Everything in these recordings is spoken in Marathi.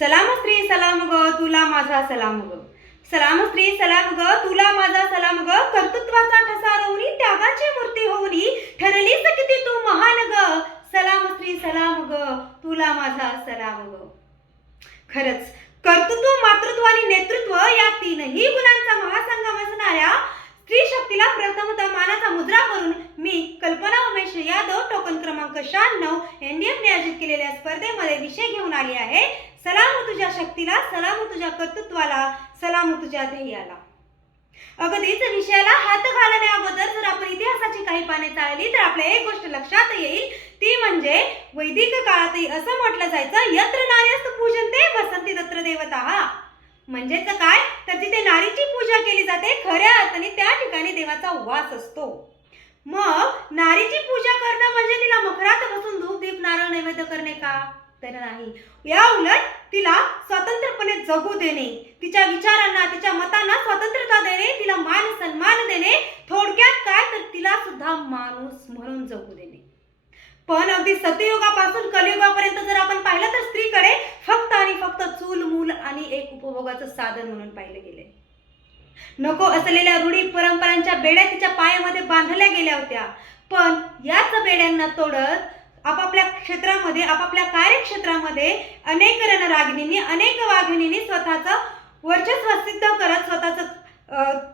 सलाम स्त्री सलाम ग तुला माझा सलाम ग. सलाम स्त्री सलाम ग तुला माझा सलाम ग. कर्तृत्वाचा ठसा रोवणी त्यागाची मूर्ती होऊनी ठरलीस किती तू महान ग. सलाम स्त्री सलाम ग तुला माझा सलाम ग. खरंच कर्तृत्व, मातृत्व आणि नेतृत्व या तीनही गुणांचा महासंगम असणाऱ्या स्त्री शक्तीला प्रथमतः मानाचा मुद्रा करून मी कल्पना उमेश यादव टोकन क्रमांक 96 एनडीएफने आयोजित केलेल्या स्पर्धेमध्ये विषय घेऊन आली आहे. सलाम तुझ्या शक्तीला, सलाम तुझ्या कर्तृत्वाला, सलाम तुझ्या ध्येयाला. अगदीच विषयाला हात घालण्या अगोदर जर आपण इतिहासाची काही पाने चाळली तर आपल्याला एक गोष्ट लक्षात येईल, ती म्हणजे वैदिक काळातही असं म्हटलं जायचं, यत्र नार्यस्तु पूजन्ते वसन्ति तत्र देवताः. म्हणजेच काय, तर जिथे नारीची पूजा केली जाते खऱ्या अर्थाने त्या ठिकाणी देवाचा वास असतो. मग नारीची पूजा करणं म्हणजे तिला मखरात बसून धूप दीप नारळ नैवेद्य करणे का? तर नाही. या उलट तिला स्वतंत्रपणे जगू देणे, तिच्या विचारांना, तिच्या मतांना स्वतंत्रता देणे, तिला मान सन्मान देणे, थोडक्यात काय तर तिला सुद्धा माणूस म्हणून जगू देणे. पण अगदी सत्ययुगापासून कलियुगापर्यंत जर आपण पाहिलं तर स्त्रीकडे फक्त आणि फक्त चूल मूल आणि एक उपभोगाचं साधन म्हणून पाहिले गेले. नको असलेल्या रूढी परंपरांच्या बेड्या तिच्या पायामध्ये बांधल्या गेल्या होत्या. पण याच बेड्यांना तोडत आपापल्या क्षेत्रामध्ये, आपापल्या कार्यक्षेत्रामध्ये अनेक रणरागिणींनी, अनेक वाघिणींनी स्वतःचं वर्चस्व सिद्ध करत,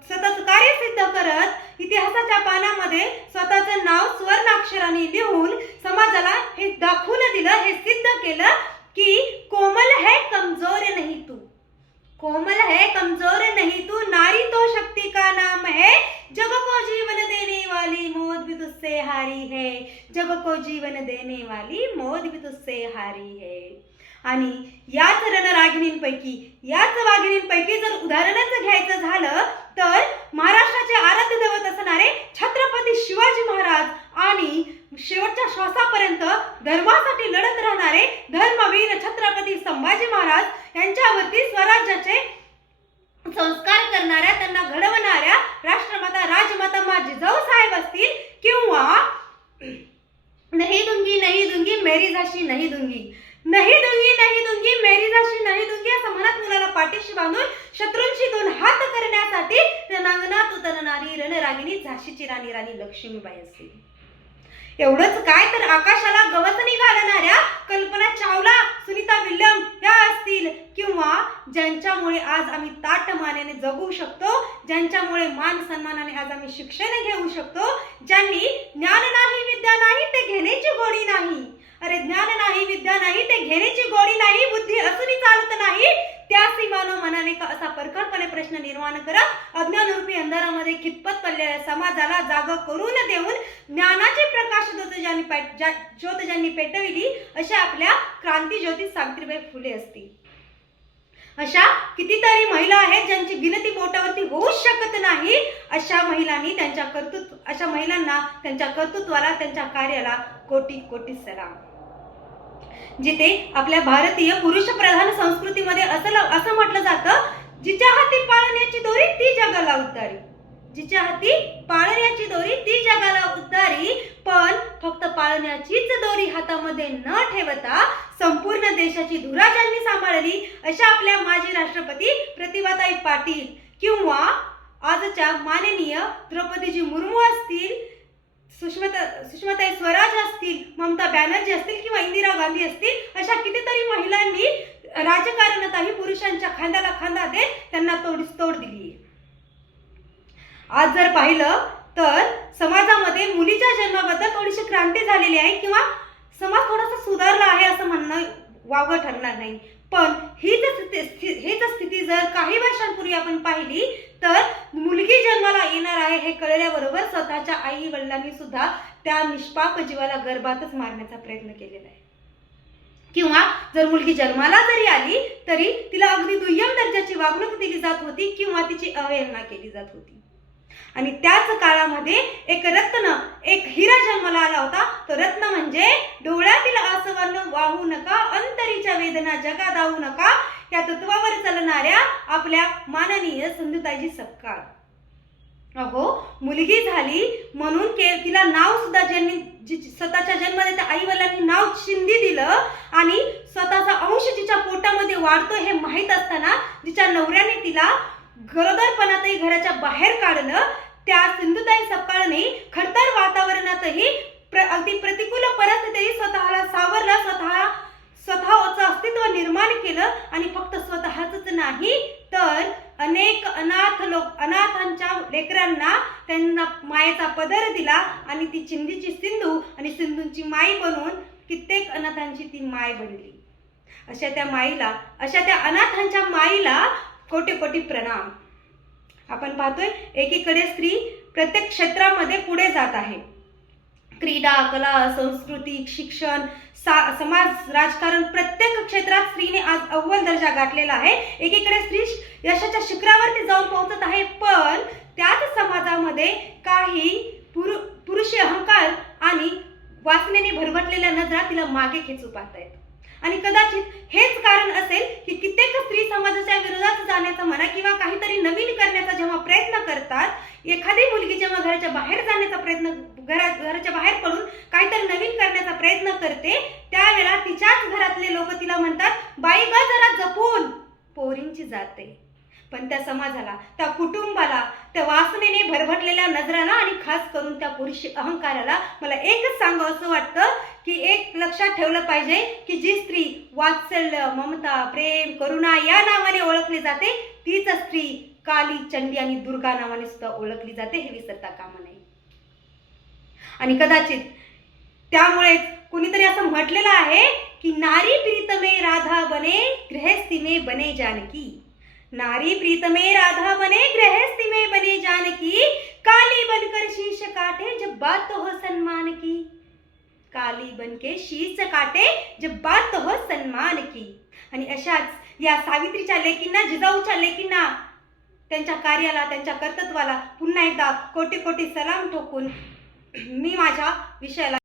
स्वतःचं कार्य सिद्ध करत, इतिहासाच्या पानामध्ये स्वतःचं नाव स्वर्णाक्षराने लिहून समाजाला हे दाखवून दिलं, हे सिद्ध केलं की कोमल है कमजोर नहीं तू, कोमल है कमजोर नहीं तू, नारी तो शक्ति का नाम है, जग को जीवन देने वाली मौत भी तुझसे हारी है, जग को जीवन देने वाली मौत भी तुझसे हारी है. आणि याच रणरागिणींपैकी, याच वाघिणींपैकी जर उदाहरणच घ्यायचं झालं तर महाराष्ट्राचे आराध्य दैवत असणारे छत्रपती शिवाजी महाराज आणि शेवटच्या श्वासापर्यंत धर्मासाठी लढत राहणारे धर्मवीर छत्रपती संभाजी महाराज यांच्यावरती स्वराज्याचे संस्कार करणाऱ्या, त्यांना घडवणाऱ्या राष्ट्रमाता राजमाता जिजाऊ साहेब असतील, किंवा नहीं दूंगी मेरी झाशी नहीं दूंगी, नहीं दूंगी मेरी झाशी नहीं दूंगी असं म्हणत मुलाला पाठीशी बांधून शत्रूंशी दोन हात करण्यासाठी रणांगणात उतरणारी रणरागिणी झाशीची राणी राणी लक्ष्मीबाई असतील. एवढंच काय तर आकाशाला गवसणी घालणाऱ्या कल्पना चावला, सुनीता विल्यम या असतील, किंवा ज्यांच्यामुळे आज आम्ही ताटमानेने जगू शकतो, ज्यांच्यामुळे मान सन्मानाने आज आम्ही शिक्षण घेऊ शकतो, ज्यांनी ज्ञान नाही विद्या नाही ते घेण्याची गोडी नाही, अरे ज्ञान नाही विद्या नाही ते घेण्याची गोडी नाही, बुद्धी असूनही चालत नाही, त्यासी मानव म्हणावे का असा परखडपणे प्रश्न निर्माण करत अज्ञानरूपी अंधारामध्ये खितपत पडलेल्या समाजाला जागा करून देऊन ज्ञानाचे प्रकाश ज्योत ज्यांनी पेटविली अशा आपल्या क्रांती ज्योती सावित्रीबाई फुले असतील. अशा कितीतरी महिला आहेत ज्यांची गिनती बोटावरती होऊ शकत नाही. अशा महिलांना त्यांच्या कर्तृत्वाला, त्यांच्या कार्याला कोटी कोटी सलाम. जिथे आपल्या भारतीय पुरुष प्रधान संस्कृतीमध्ये असं म्हटलं जातं, जिच्या हाती पाळण्याची दोरी ती जगाला उद्धारी, जिच्या हाती पाळण्याची दोरी ती जगाला उद्धारी. पण फक्त पाळण्याचीच दोरी हातामध्ये न ठेवता संपूर्ण देशाची धुरा ज्यांनी सांभाळली अशा आपल्या माजी राष्ट्रपती प्रतिभाताई पाटील, किंवा आजच्या माननीय द्रौपदीजी मुर्मू असतील, सुषमाताई स्वराज असतील, ममता बॅनर्जी असतील, किंवा इंदिरा गांधी असतील, अशा कितीतरी महिलांनी राजकारणातही पुरुषांच्या खांद्याला खांदा देत त्यांना तोड दिली. आज जर पाहिलं तर समाजामध्ये मुलीच्या जन्माबद्दल थोडीशी क्रांती झालेली आहे, किंवा समाज थोडासा सुधारला आहे असं म्हणणं वावगं ठरणार नाही. पण हीच स्थिती जर काही वर्षांपूर्वी आपण पाहिली तर मुलगी जन्माला येणार आहे हे कळल्याबरोबर स्वतःच्या आई वडिलांनी सुद्धा त्या निष्पाप जीवाला गर्भातच मारण्याचा प्रयत्न केलेला आहे. किंवा जर मुलगी जन्माला जरी आली तरी तिला अगदी दुय्यम दर्जाची वागणूक दिली जात होती, किंवा तिची अवहेलना केली जात होती. आणि त्याच काळामध्ये एक रत्न, एक हिरा जन्माला आला होता. तो रत्न म्हणजे डोळ्यातील आसवर्ण वाहू नका, अंतरीच्या वेदना जगा दावू नका, या तत्वावर चालणाऱ्या आपल्या माननीय सिंधुताईजी सपकाळ. अहो, मुलगी झाली म्हणून तिला नाव सुद्धा स्वतःच्या जन्मदात्या आई वडिलांनी नाव शिंदी दिलं, आणि स्वतःचा अंश जिच्या पोटामध्ये वाढतो हे माहीत असताना जिच्या नवऱ्याने तिला गरोदरपणातही घराच्या बाहेर काढलं, त्या सिंधुताई सपकाळने खडतर वातावरणातही अगदी प्रतिकूल परिस्थितीतही स्वतःला सावरलं, स्वतःचं अस्तित्व निर्माण केलं आणि फक्त स्वतःच नाही तर अनेक अनाथांच्या लेकरांना त्यांना मायेचा पदर दिला आणि ती चिंधीची सिंधू आणि सिंधूंची माई बनवून कित्येक अनाथांची ती माय बनली. अशा त्या माईला, अशा त्या अनाथांच्या माईला कोटी कोटी प्रणाम. आपण पाहतोय एकीकडे स्त्री प्रत्येक क्षेत्रामध्ये पुढे जात आहे. क्रीडा, कला, संस्कृती, शिक्षण, समाज, राजकारण प्रत्येक क्षेत्रात स्त्रीने आज अव्वल दर्जा गाठलेला आहे. एकीकडे स्त्री यशाच्या शिखरावरती जाऊन पोहोचत आहे, पण त्याच समाजामध्ये काही पुरुष अहंकार आणि वासनेने भरभटलेल्या नजरा तिला मागे खेचू पाहतायत. आणि कदाचित हेच कारण असेल की कित्येक स्त्री समाजाच्या विरोधात जाण्याचा म्हणा किंवा काहीतरी नवीन करण्याचा जेव्हा प्रयत्न करतात, एखादी मुलगी जेव्हा घराच्या बाहेर जाण्याचा प्रयत्न, घराच्या बाहेर पडून काहीतरी नवीन करण्याचा प्रयत्न करते, त्यावेळेला तिच्याच घरातले लोक तिला म्हणतात, बाई ग जरा जपून, पोरींची जाते. पण त्या समाजाला, त्या कुटुंबाला, त्या वासनेने भरभटलेल्या नजरांना आणि खास करून त्या पुरुष अहंकाराला मला एकच सांगावं असं वाटतं की एक लक्षात ठेवलं पाहिजे की जी स्त्री वात्सल्य, ममता, प्रेम, करुणा या नावाने ओळखली जाते, तीच स्त्री काली, चंडी आणि दुर्गा नावाने सुद्धा ओळखली जाते, हे विसरता कामा नये. आणि कदाचित त्यामुळेच कुणीतरी असं म्हटलेलं आहे की नारी प्रीतमे राधा बने, गृहस्थी में बने जानकी. नारी प्रीतमे राधा बने, गृहस्थी में बने जानकी, काली बनकर शीश काटे जब बात हो सन्मान की. काली बनके शीश काटे जब बात हो सन्मान की. आणि अशाच या सावित्रीच्या लेकींना, जिजाऊच्या लेकींना, त्यांच्या कार्याला, त्यांच्या कर्तृत्वाला पुन्हा एकदा कोटी कोटी सलाम ठोकून मी माझ्या विषयाला